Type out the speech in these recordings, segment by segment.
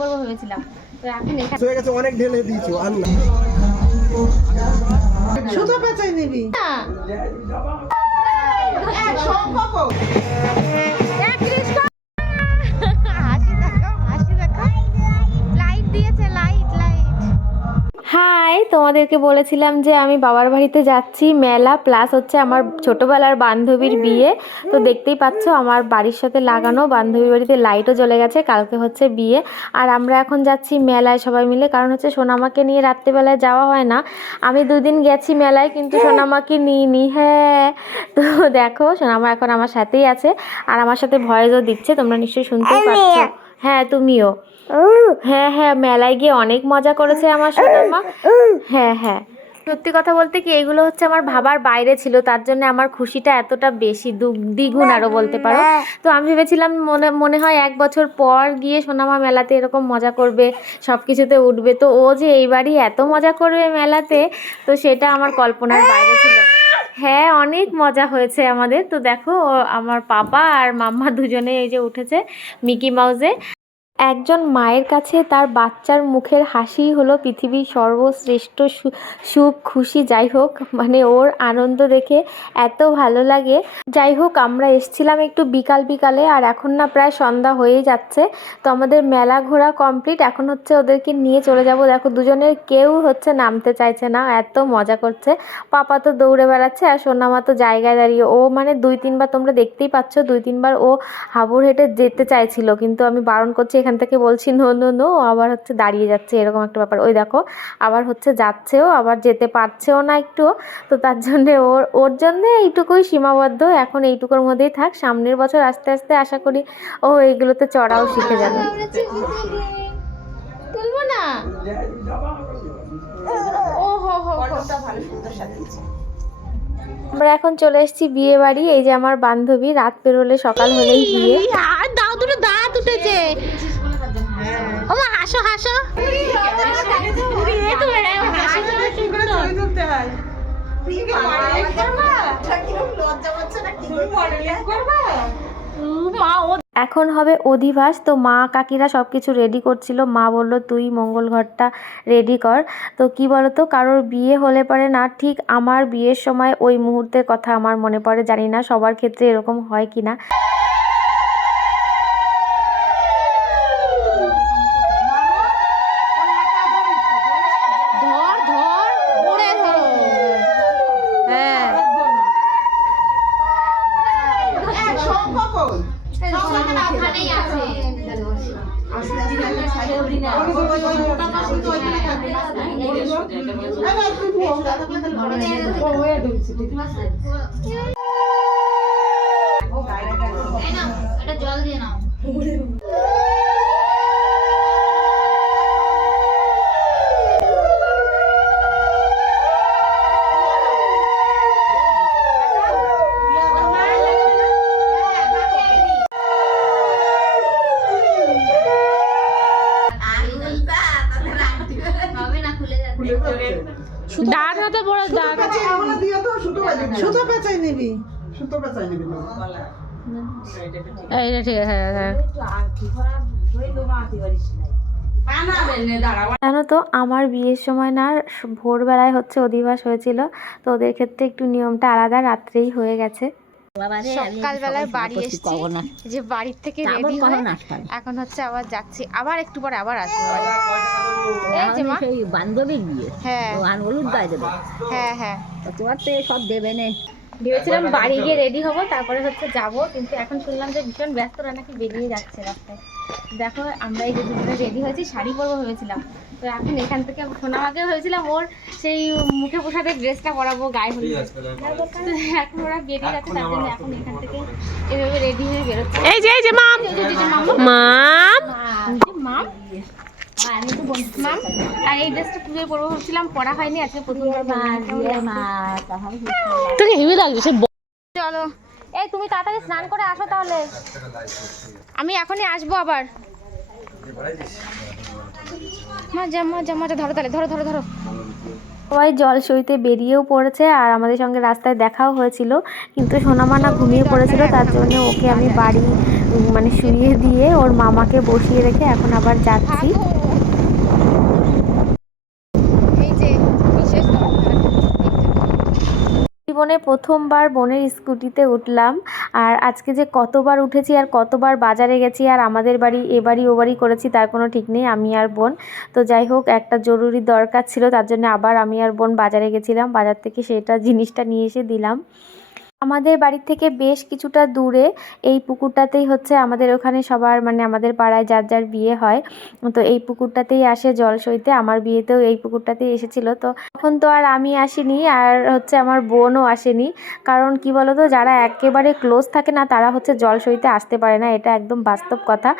পরবো ভেবেছিলাম। তো এখন এখানে হয়ে গেছে অনেক ঢেলে দিয়েছ আর না। সুতো পেঁচাই নিবি। হাই তোমাদেরকে বলেছিলাম যে আমি বাবার বাড়িতে যাচ্ছি মেলা প্লাস হচ্ছে আমার ছোটোবেলার বান্ধবীর বিয়ে। তো দেখতেই পাচ্ছ আমার বাড়ির সাথে লাগানো বান্ধবীর বাড়িতে লাইটও জ্বলে গেছে কালকে হচ্ছে বিয়ে। আর আমরা এখন যাচ্ছি মেলায় সবাই মিলে কারণ হচ্ছে সোনামাকে নিয়ে রাত্রিবেলায় যাওয়া হয় না। আমি দুদিন গেছি মেলায় কিন্তু সোনামাকে নিইনি। হ্যাঁ তো দেখো সোনামা এখন আমার সাথেই আছে আর আমার সাথে ভয়েসও দিচ্ছে তোমরা নিশ্চয়ই শুনতেই পাচ্ছ। হ্যাঁ তুমিও। হ্যাঁ হ্যাঁ মেলায় গিয়ে অনেক মজা করেছে আমার সোনামা হ্যাঁ হ্যাঁ। সত্যি কথা বলতে কি, এগুলো হচ্ছে আমার ভাবার বাইরে ছিল, তার জন্য আমার খুশিটা এতটা বেশি দ্বিগুণ আরও বলতে পারো। তো আমি ভেবেছিলাম মনে মনে হয় এক বছর পর গিয়ে সোনামা মেলাতে এরকম মজা করবে সব কিছুতে উঠবে। তো ও যে এইবারই এত মজা করবে মেলাতে, তো সেটা আমার কল্পনার বাইরে ছিল। হ্যাঁ অনেক মজা হয়েছে আমাদের। তো দেখো আমার পাপা আর মাম্মা দুজনে এই যে উঠেছে মিকি মাউসে। একজন মায়ের কাছে তার বাচ্চার মুখের হাসি হলো পৃথিবীর সর্বশ্রেষ্ঠ সুখ, খুশি, যাই হোক মানে ওর আনন্দ দেখে এত ভালো লাগে। যাই হোক, আমরা এসছিলাম একটু বিকাল বিকালে আর এখন না প্রায় সন্ধ্যা হয়েই যাচ্ছে। তো আমাদের মেলা ঘোরা কমপ্লিট। এখন হচ্ছে ওদেরকে নিয়ে চলে যাব। দেখো, দুজনের কেউ হচ্ছে নামতে চাইছে না, এত মজা করছে। পাপা তো দৌড়ে বেড়াচ্ছে আর সোনামা তো জায়গায় দাঁড়িয়ে, ও মানে দুই তিনবার তোমরা দেখতেই পাচ্ছ, দুই তিনবার ও হাবুর হেঁটে যেতে চাইছিল। কিন্তু আমি বারণ করছি এখান থেকে বলছি নো নো নো। আবার হচ্ছে দাঁড়িয়ে যাচ্ছে এরকম একটা ব্যাপার। ওই দেখো আবার হচ্ছে যাচ্ছেও আবার যেতে পারছেও না একটু। তো তার জন্যে ওর ওর জন্যে এইটুকুই সীমাবদ্ধ। এখন এইটুকুর মধ্যেই থাক সামনের বছর আস্তে আস্তে আশা করি ও এইগুলোতে চড়াও শিখে যাবে। তুলবো না? ও হো হো আমরা এখন চলে এসেছি বিয়ে বাড়ি। এই যে আমার বান্ধবী রাত পেরোলে সকাল হলেই বিয়ে। দাও দুটো দাঁত উঠেছে। হাসো হাসো। এখন হবে অধিবাস, তো মা কাকিরা সব কিছু রেডি করছিল। মা বলল, তুই মঙ্গল ঘরটা রেডি কর। তো কি বলতো, কারোর বিয়ে হলে পরে না। ঠিক আমার বিয়ের সময় ওই মুহূর্তের কথা আমার মনে পড়ে, জানি না সবার ক্ষেত্রে এরকম হয় কি না জল দিয়ে নাও। নিবি? সুতো। এইটা ঠিক আছে হ্যাঁ হ্যাঁ। জানো তো আমার বিয়ের সময় না ভোরবেলায় হচ্ছে অধিবাস হয়েছিল তো ওদের ক্ষেত্রে একটু নিয়মটা আলাদা রাত্রেই হয়ে গেছে। সকালবেলায় বাড়ি এসেছি যে বাড়ির থেকে রেডি হয়ে এখন হচ্ছে আবার যাচ্ছি আবার একটু পরে আবার আসব এই যে মা। সেই বান্ধবীর বিয়ে। হ্যাঁ। হলুদ গায়ে দেবে। হ্যাঁ হ্যাঁ। তোমার তো সব দেবে নে। ভেবেছিলাম বাড়ি গিয়ে রেডি হব তারপরে হচ্ছে যাব কিন্তু এখন শুনলাম যে ভীষণ ব্যস্তরা নাকি বেরিয়ে যাচ্ছে রাস্তায়। দেখো আমরা এই যে দুজনে রেডি হয়েছি শাড়ি পরবো ভেবেছিলাম। তো এখন এখান থেকে সোনামাকে ভেবেছিলাম ওর সেই মুখে পোশাকের ড্রেসটা পরাবো গায়ে হলুদ। এখন ওরা বেরিয়ে যাচ্ছে তার জন্য এখন এখান থেকে এভাবে রেডি হয়ে বেরোচ্ছে। এই যে এই যে মাম। মাম। মাম। আমি তো মাম আর এই ড্রেসটা পুজোয় পরবো ভাবছিলাম পরা হয়নি আজকে প্রথমবার তোকে হেভি লাগছে সে চলো। এই তুমি তাড়াতাড়ি স্নান করে আসো তাহলে। আমি এখনই আসব আবার। মজা মজা মজা ধরো তাহলে ধরো ধরো ধরো। সবাই জল সইতে বেরিয়েও পড়েছে আর আমাদের সঙ্গে রাস্তায় দেখাও হয়েছিল কিন্তু সোনামানা ঘুমিয়ে পড়েছিল তার জন্য ওকে আমি বাড়ি মানে শুইয়ে দিয়ে ওর মামাকে বসিয়ে রেখে এখন আবার যাচ্ছি। জীবনে প্রথমবার বোনের স্কুটিতে উঠলাম আর আজকে যে কতবার উঠেছি আর কতবার বাজারে গেছি আর আমাদের বাড়ি এ বাড়ি ও বাড়ি করেছি তার কোনো ঠিক নেই আমি আর বোন। তো যাই হোক একটা জরুরি দরকার ছিল তার জন্য আবার আমি আর বোন বাজারে গেছিলাম বাজার থেকে সেটা জিনিসটা নিয়ে এসে দিলাম। আমাদের বাড়ি থেকে বেশ কিছুটা দূরে এই পুকুরটাতেই হচ্ছে আমাদের ওখানে সবার মানে আমাদের পাড়ায় যার যার বিয়ে হয়, তো এই পুকুরটাতেই আসে জল সইতে। আমার বিয়েতেও এই পুকুরটাতেই এসেছিল। তো তখন তো আর আমি আসিনি আর হচ্ছে আমার বোনও আসেনি। কারণ কি বলতো, যারা একেবারে ক্লোজ থাকে না, তারা হচ্ছে জল সইতে আসতে পারে না। এটা একদম বাস্তব কথা।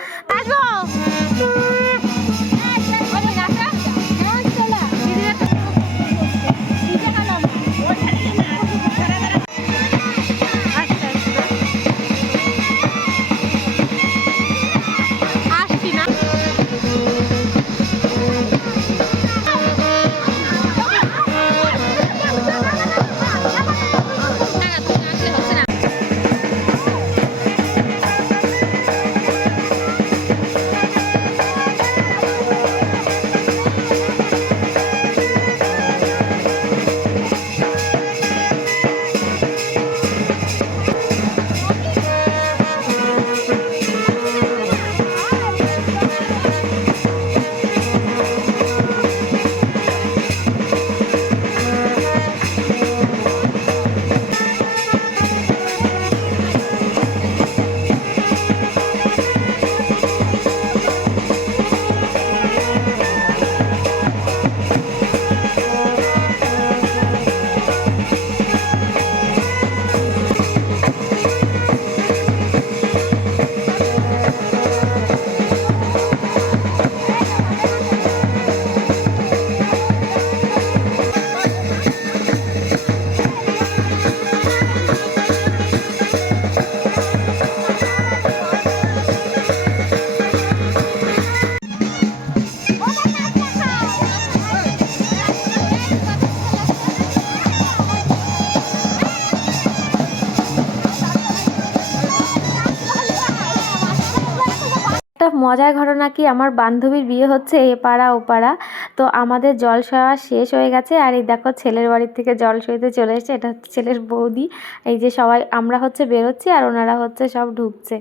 মজার ঘটনা কি? আমার বান্ধবীর বিয়ে হচ্ছে, এ পাড়া, ও পাড়া। তো আমাদের জল সওয়া শেষ হয়ে গেছে। আর এই দেখো, ছেলের বাড়ির থেকে জল সইতে চলে এসেছে। এটা হচ্ছে ছেলের বৌদি। এই যে সবাই, আমরা হচ্ছে বেরোচ্ছি আর ওনারা হচ্ছে সব ঢুকছে।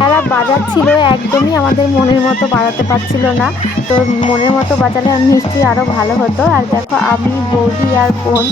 তারা বাজাচ্ছিল একদমই, আমাদের মনের মতো বাজাতে পারছিল না। তো মনের মতো বাজালে নিশ্চয়ই আরও ভালো হতো। আর দেখো, আমি, বৌদি আর বোন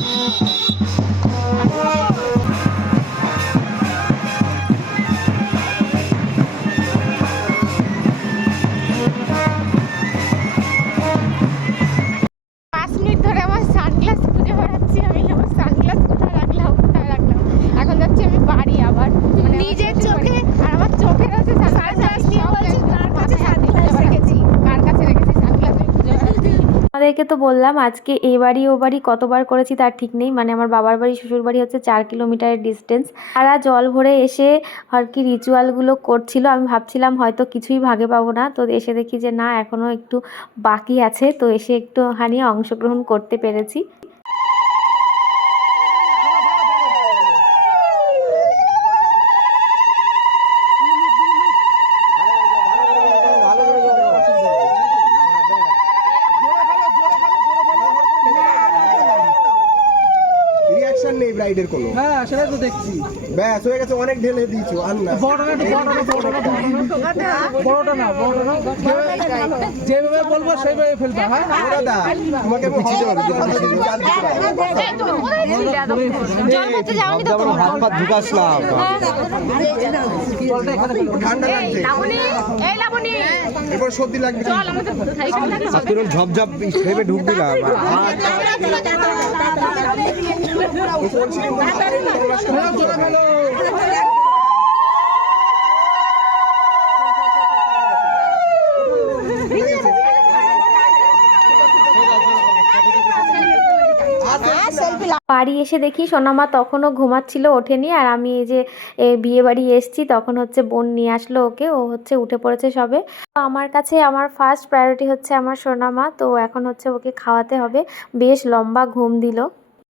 আমাদেরকে তো বললাম, আজকে এ বাড়ি, ও বাড়ি কতবার করেছি তার ঠিক নেই। মানে আমার বাবার বাড়ি, শ্বশুর বাড়ি হচ্ছে চার কিলোমিটারের ডিস্টেন্স তারা জল ভরে এসে আর কি রিচুয়ালগুলো করছিল। আমি ভাবছিলাম হয়তো কিছুই ভাগে পাবো না। তো এসে দেখি যে না এখনও একটু বাকি আছে। তো এসে একটু হানি অংশগ্রহণ করতে পেরেছি। হ্যাঁ তো দেখছি ব্যাস হয়ে গেছে অনেক ঢেলে দিয়েছ আর না বড়টা না বড়টা না বড়টা না বড়টা না যেভাবে- বলব সেইভাবে ফেলবা হ্যাঁ দাদা তোমাকে আমি পিছিয়ে যাব। হাত পা ঢুকাসলাম ঠান্ডা লাগছে এরপর সর্দি লাগবে ঝপঝপ ভেবে ঢুক দিলাম বাড়ি এসে দেখি সোনামা তখনও ঘুমাচ্ছিল ওঠেনি, আর আমি এই যে বিয়ে বাড়ি এসছি, তখন হচ্ছে বোন নিয়ে আসলো ওকে, ও হচ্ছে উঠে পড়েছে সবে। তো আমার কাছে আমার ফার্স্ট প্রায়োরিটি হচ্ছে আমার সোনামা, তো এখন হচ্ছে ওকে খাওয়াতে হবে। বেশ লম্বা ঘুম দিল।